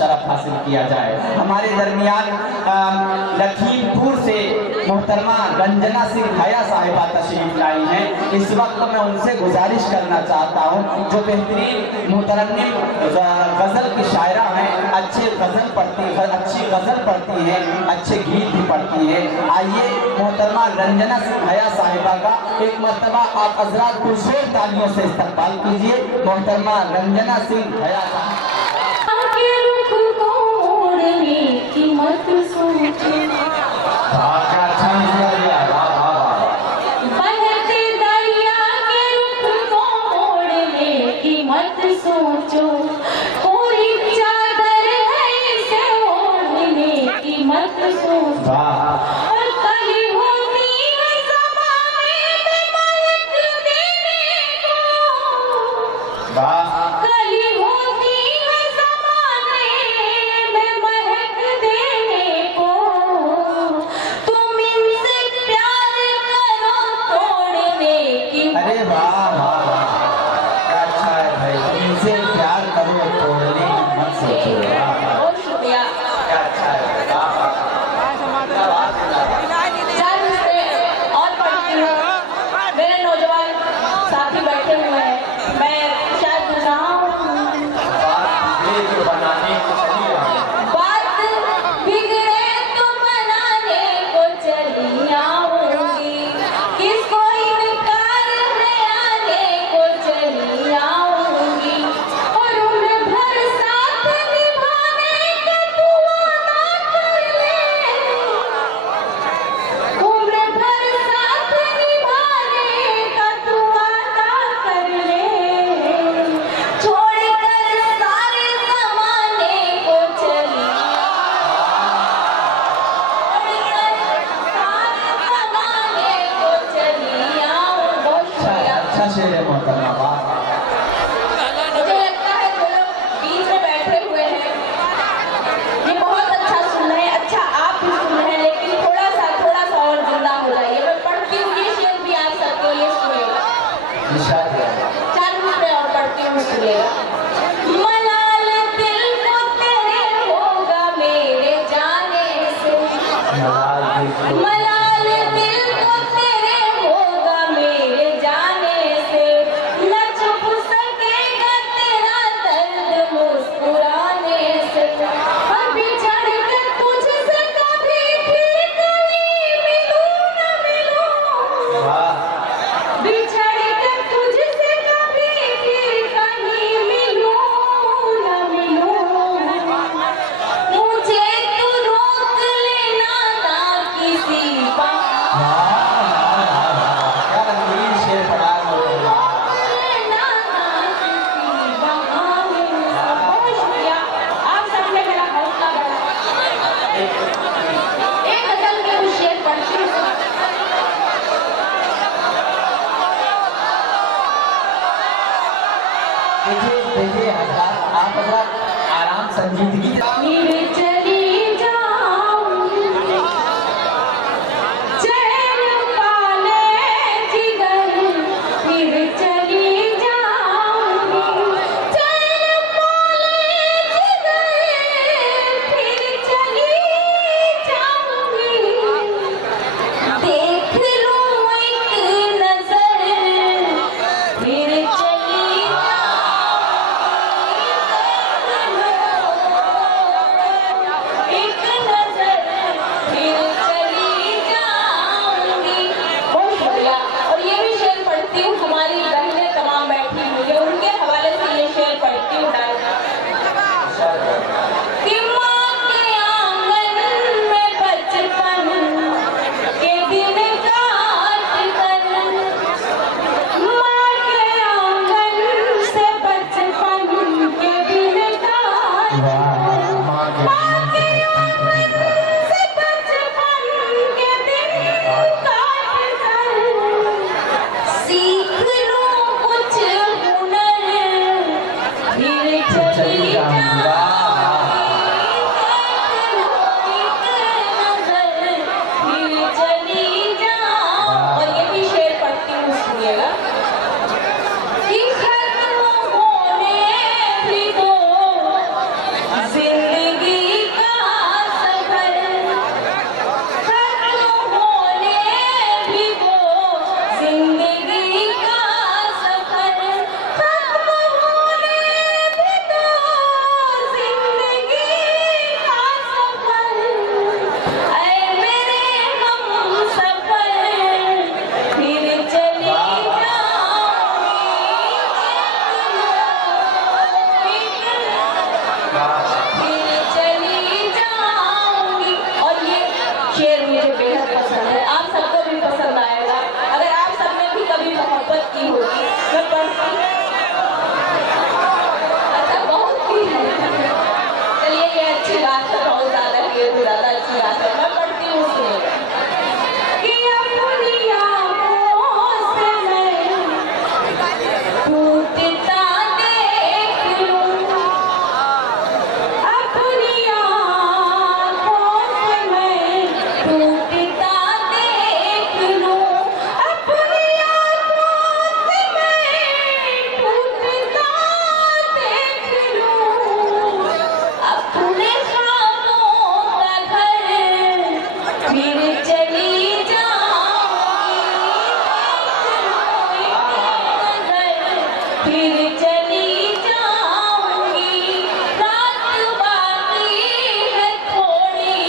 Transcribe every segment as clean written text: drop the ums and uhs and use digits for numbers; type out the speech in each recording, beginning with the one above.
शरफ हासिल किया जाए। हमारे दरमियान लखीमपुर से मोहतरमा रंजना सिंह हया साहिबा तशरीफ लाई हैं। इस वक्त मैं उनसे गुजारिश करना चाहता हूँ, जो बेहतरीन मुतरन्निम गज़ल की शायरा हैं, अच्छी गज़ल पढ़ती हैं, अच्छे गीत भी पढ़ती हैं। आइए मोहतरमा रंजना सिंह हया साहिबा का एक मर्तबा आप हज़रात पुरज़ोर तालियों से इस्तकबाल कीजिए। मोहतरमा रंजना सिंह हया देखिए आप आराम संजीदगी मुझे बेहद पसंद है, आप सबको भी पसंद आएगा। अगर आप सबने भी कभी मोहब्बत की होगी, मैं पढ़ती अच्छा बहुत की है, चलिए ये अच्छी बात है, बहुत ज़्यादा ये तो ज़्यादा अच्छी बात है, मैं पढ़ती हूँ उसमें कि अपनी आँखों से मैं टूटता देख लूं, अपनी आँखों से मैं टूटता देख लूं, अपनी आँखों से मैं टूटता देख लूं, अपने ख्वाबों का घर फिर चली जाऊंगी, फिर चली जाऊंगी, रात बाकी है थोड़ी,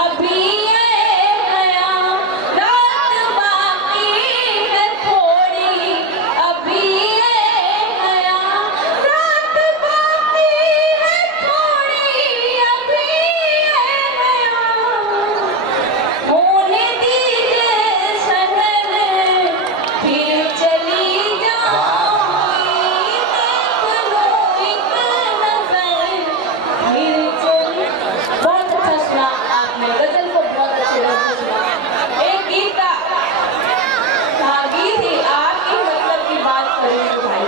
अभी ये हया, रात बाकी है थोड़ी, अभी ये हया, रात बाकी है थोड़ी, अभी ये हया, होने दीजिए शहर फिर चली जाऊंगी, देख लो एक नजर फिर चली। बहुत अच्छा सुना आपने, गजल को बहुत अच्छे से सुना। एक गीत का गीत ही आपकी मतलब की बात करेंगे भाई,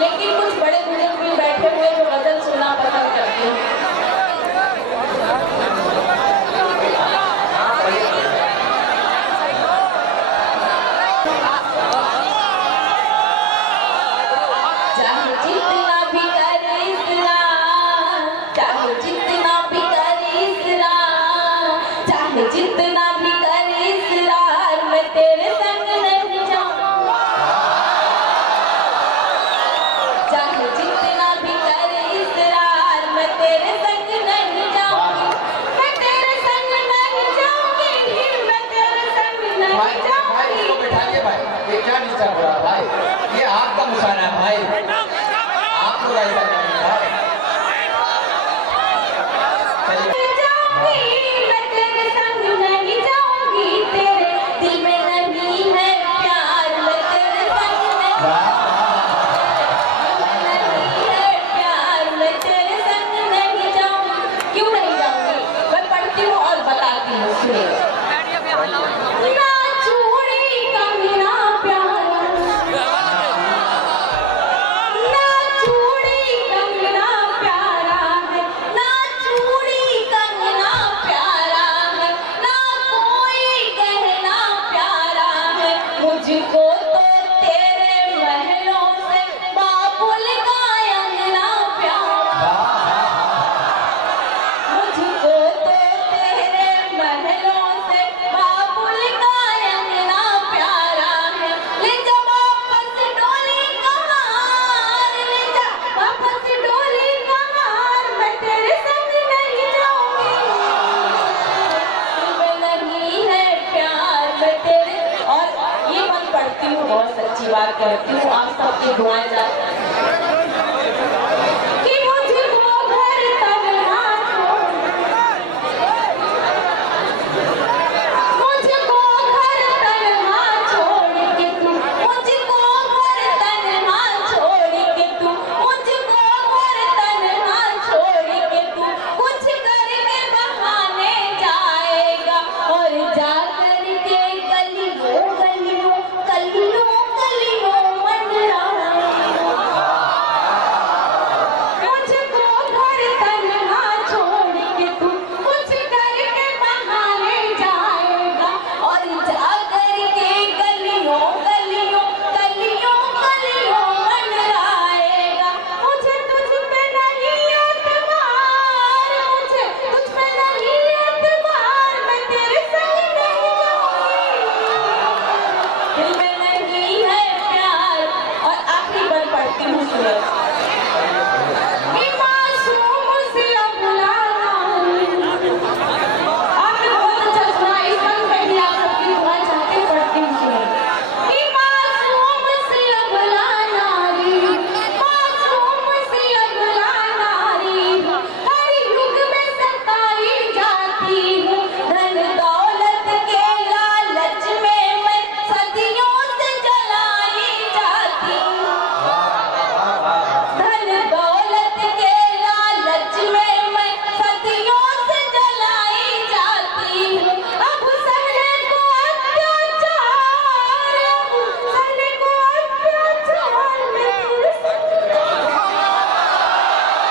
लेकिन कुछ बड़े बुजुर्ग भी बैठे हुए जो गजल सुनना पसंद करते हैं। चाहे जितना भी करे इस्लाम, चाहे जितना भी करे इस्लाम, चाहे जितना भी करे इस्लाम, मैं तेरे संग नहीं जाऊं, चाहे जितना भी करे इस्लाम, मैं तेरे संग नहीं जाऊंगी, मैं तेरे संग नहीं जाऊंगी, मैं तेरे संग नहीं भाई जाऊंगी। इसको बैठा के भाई, ये क्या डिस्टर्ब हो रहा है भाई? ये आपका मुशायरा है भाई, आप लोग ऐसा करें भाई। चलिए जाऊंगी, मैं तेरे संग नहीं जाऊंगी, तेरे दिल में नहीं है प्यार, मैं तेरे संग नहीं है प्यार, मैं तेरे संग नहीं जाऊंगी। क्यों नहीं जाऊंगी? मैं पढ़ती हूँ और बताती हूँ, सुनिए। ना चूड़ी कंगना प्यारा, ना चूड़ी कंगना प्यारा है, ना चूड़ी कंगना प्यारा है, ना कोई गहना प्यारा है, मुझको तो तेरे महलों से बाबुल का अंगना प्यारा, मुझको तो तेरे महलों से बाबुल का अंगना प्यारा है, ले जा वापस डोली का हार, ले जा वापस डोली का हार, मैं तेरे संग नहीं जाऊंगी, दिल में नहीं है प्यार, मैं तेरे। और ये मत पढ़ती हूँ, बहुत सच्ची बात कहती हूँ, आप सबकी दुआएं